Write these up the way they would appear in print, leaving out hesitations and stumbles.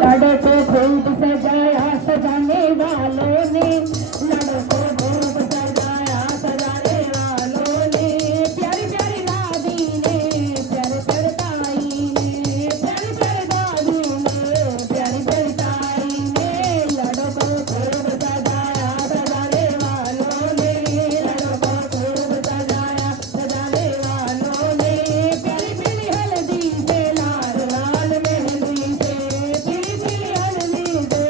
लड़को खूब सजाया सजाने वालों ने, लड़को खूब सजाया सजाने वालों ने, प्यारी प्यारी दादी ने, प्यारे प्यारे ताई ने, प्यारी प्यारी दादी ने, प्यारी प्यारी ताई ने, लड़को खूब सजाया सजाने वालों ने, लड़को खूब सजाया सजाने वालों ने, पीली पीली हल्दी से लाल लाल मेहंदी से, पीली पीली हल्दी से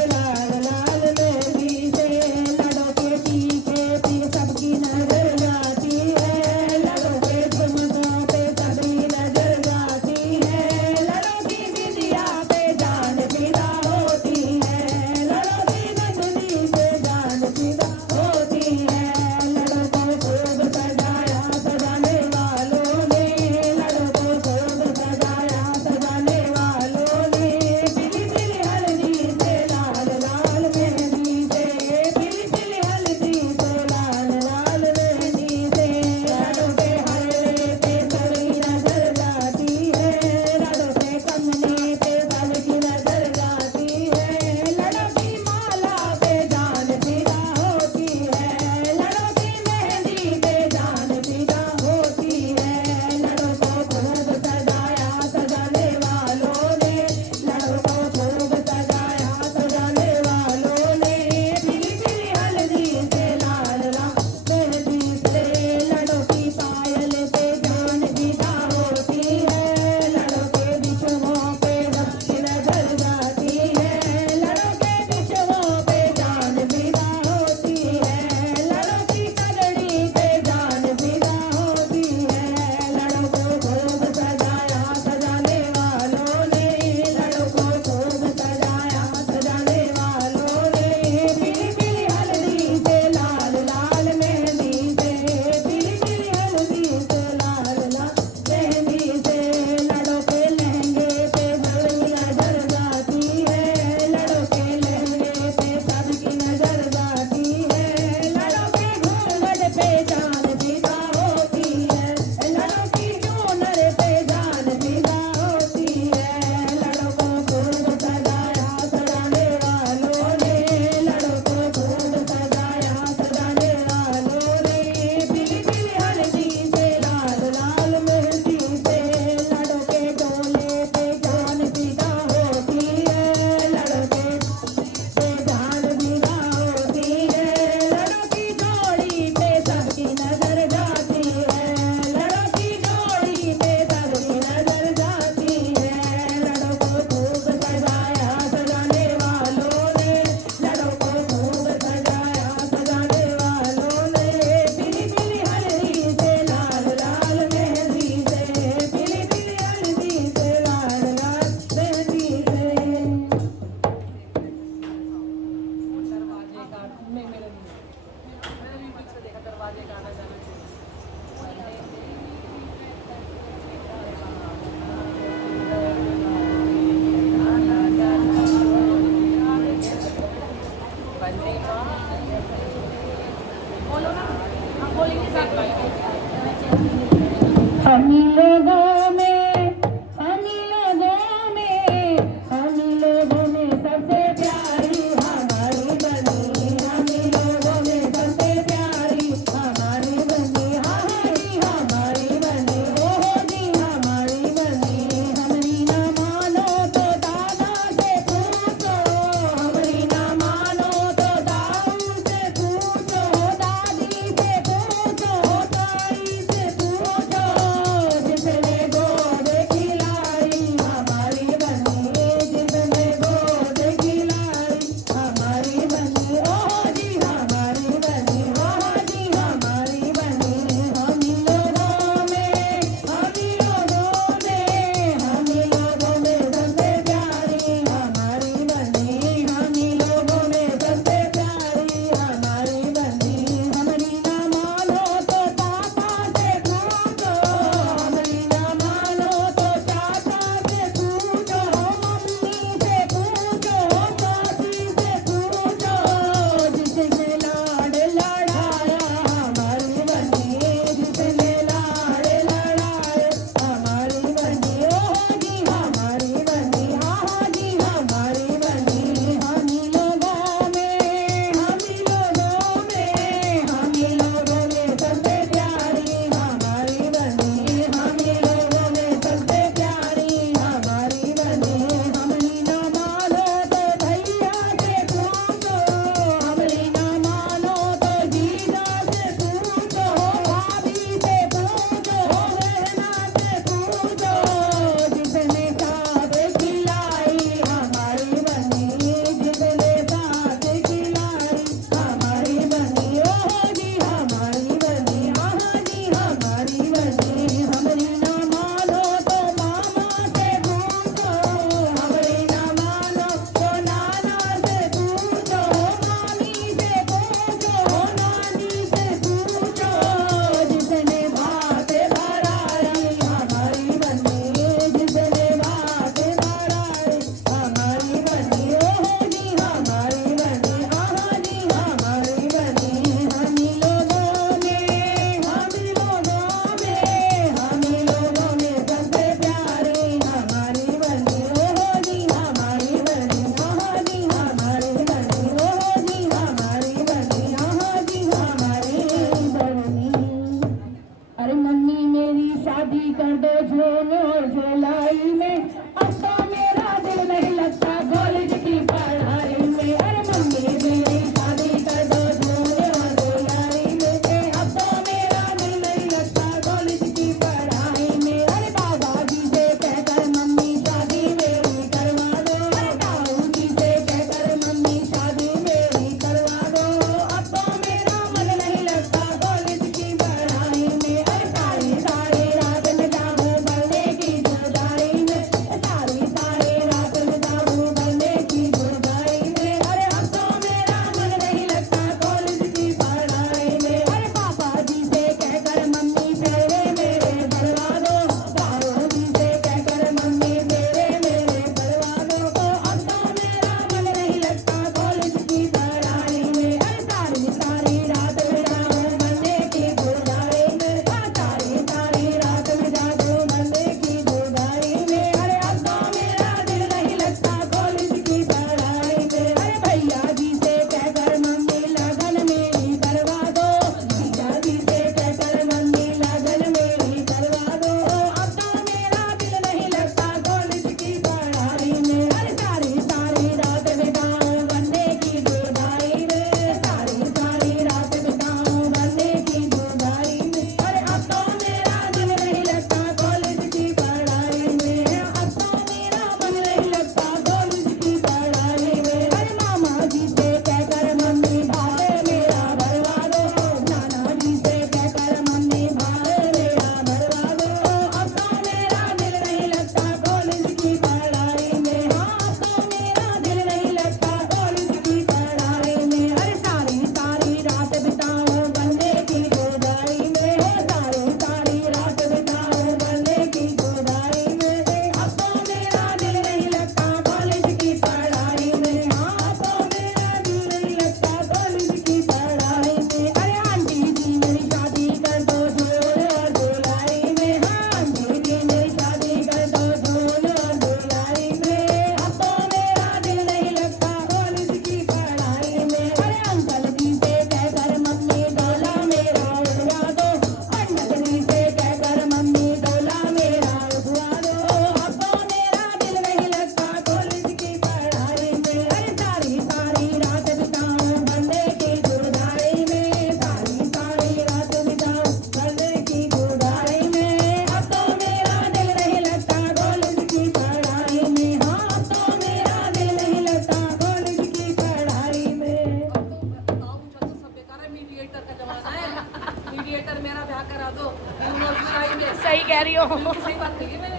हो। सही बात कही मैंने।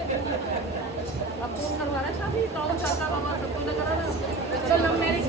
अब फोन करवा रहा है शादी तो चाचा मामा सबको लग रहा है तो लव मैरिज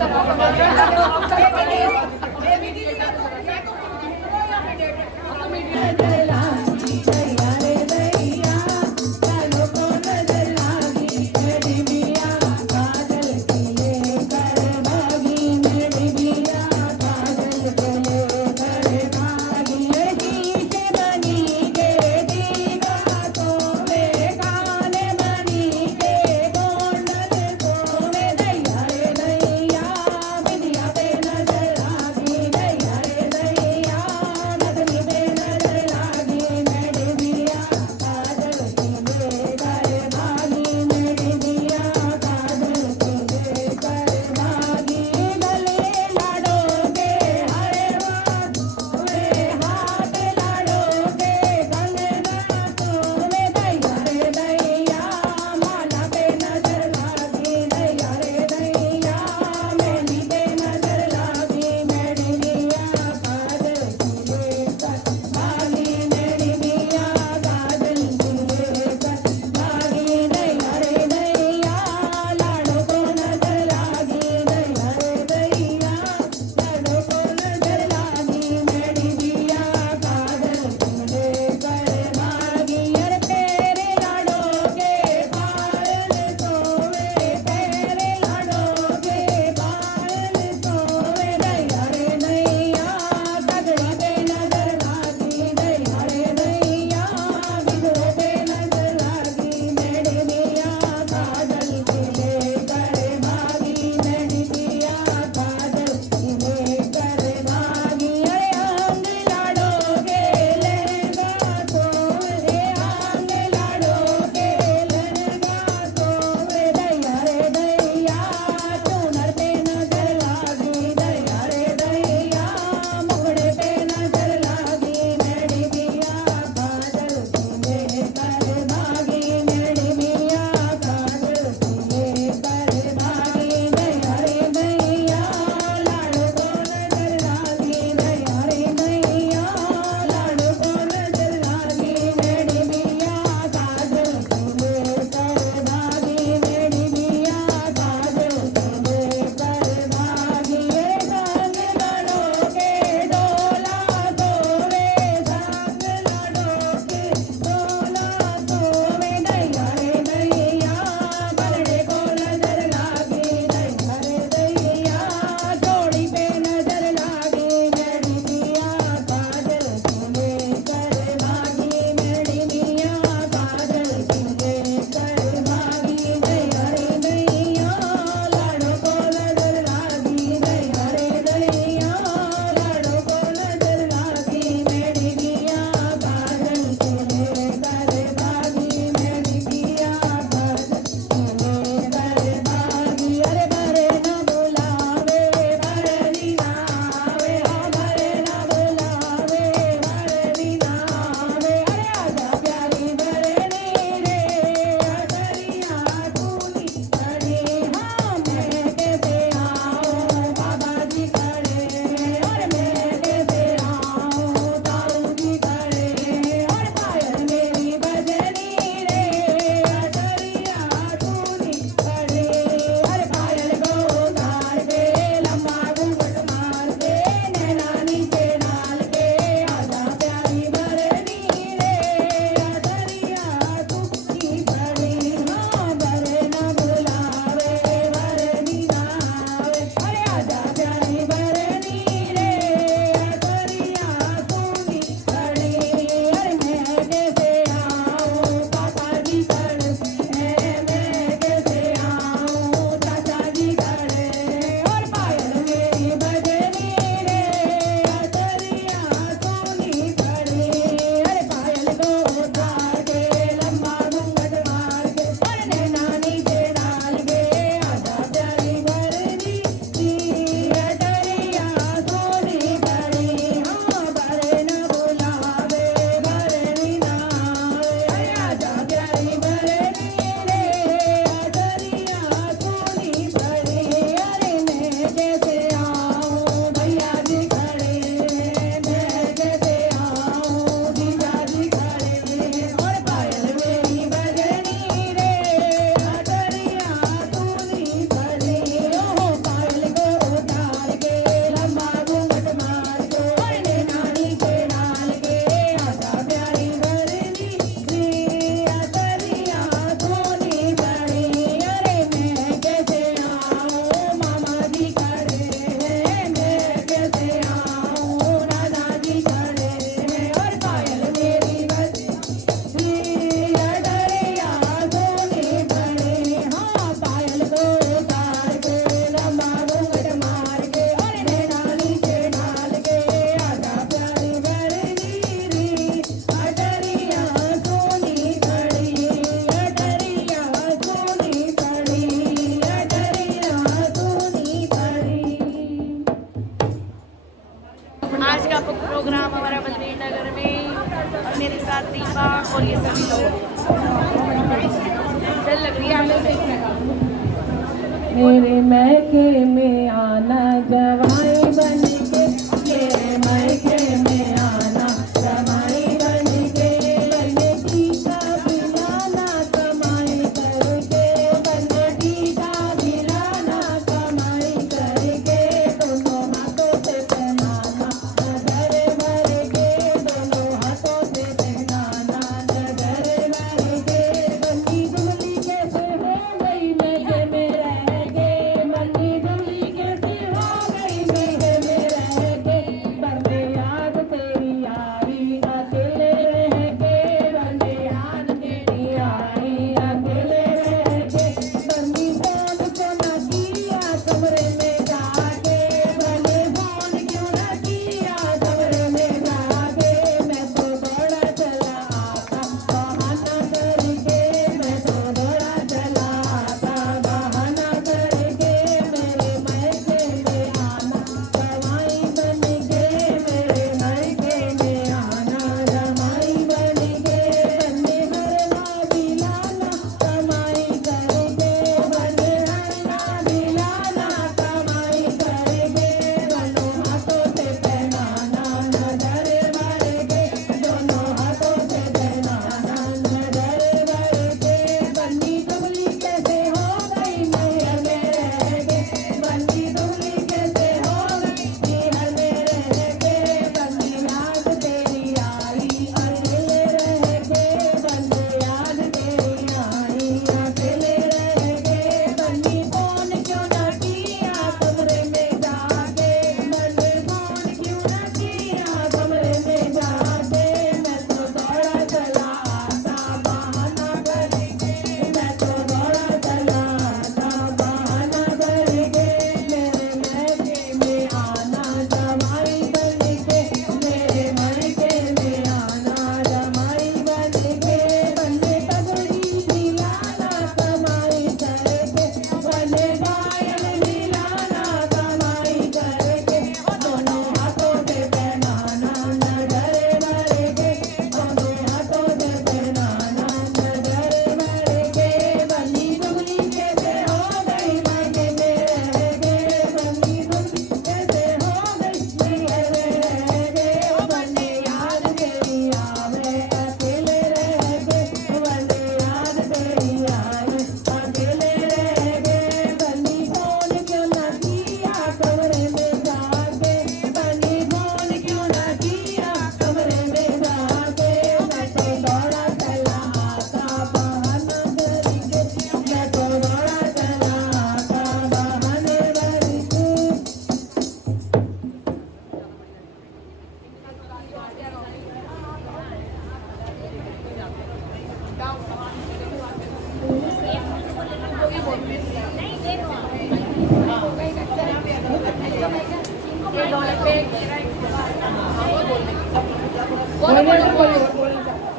मैके में आना जवाई बन के, ये मैके में आना जवाई बन के, बनती का बिलाना कमाई करके, बनती का बिलाना कमाई करके, दोनों हाथों से पहनाना नजर भर के, दोनों हाथों से पहनाना नजर भर के, बंदी दुबली कैसे हो गई नजर में रह के, बंदी दुबली कैसे हो गई नजर में रह के, बंदे याद तेरी आई अकेले रह के, बंदे याद तेरी आई अकेले रह के, बंदी फोन क्यों ना किया कमरे में जाके, बंदे फोन क्यों ना किया कमरे में जाके, मैं तो दौड़ा चला आता बहाना करके, मैं तो दौड़ा चला आता बहाना करके, मेरे मैके में आना जवाई बन के, मेरे मैके में आना जवाई बन के, बंदे हरना दिलाना कमाई करके, बंदे हरना दिलाना कमाई करके, दोनों हाथों से पहनाना नजर भर के, दोनों हाथों से पहनाना नजर भर के, बंदी दुबली कैसे हो गई नहर में रह के, बंदी दुबली कैसे हो गई नहर में रह के, बंदी याद तेरी आई अकेले रह के, बंदी याद तेरी आई अकेले रह के, बंदी फोन क्यों ना किया कमरे में जाके, बंदी फोन क्यों ना किया कमरे में जाके, मैं तो दौड़ा चला आता बहाना करके, मैं तो दौड़ा चला आता बहाना करके, मेरे मैके में आना जवाई बन के, मेरे मैके में आना जवाई बन के, बंदे पगड़ी दिलाना कमाई करके, बंदे पायल दिलाना कमाई करके, दोनों हाथों से पहनाना नजर भर के, दोनों हाथों से पहनाना नजर भर के, बंदी दुबली कैसे हो गई मैके में रह के, बंदी दुबली कैसे हो गई नहर में रह के, बंदे याद तेरी आवे अकेले रह के, बंदे याद तेरी आवे अकेले रह के, बंदी फोन क्यों ना किया कमरे में जाके, बंदी फोन क्यों ना किया कमरे में जाके, मैं तो दौड़ा चला आता बहाना करके, मैं तो दौड़ा चला आता बहाने करके।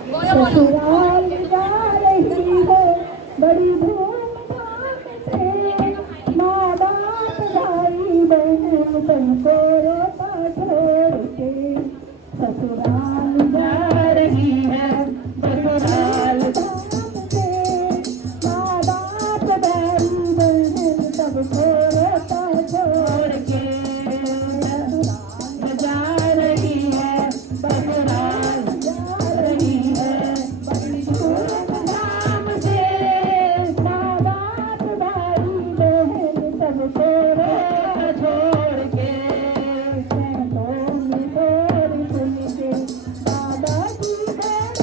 ससुराल जा रही है बड़ी धूमधाम से, माँ बाप भाई बहन सबको रोता छोड़ के, ससुराल जा रही है ससुराल धाम से, माँ बाप भाई बहन सबको रोता छोड़ के, ससुराल जा रही है ससुराल जा रही है बड़ी धूमधाम से, माँ बाप भाई बहन सबको रोता छोड़ के, सैकड़ों में शोर सुन के दादाजी घर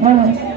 हाँ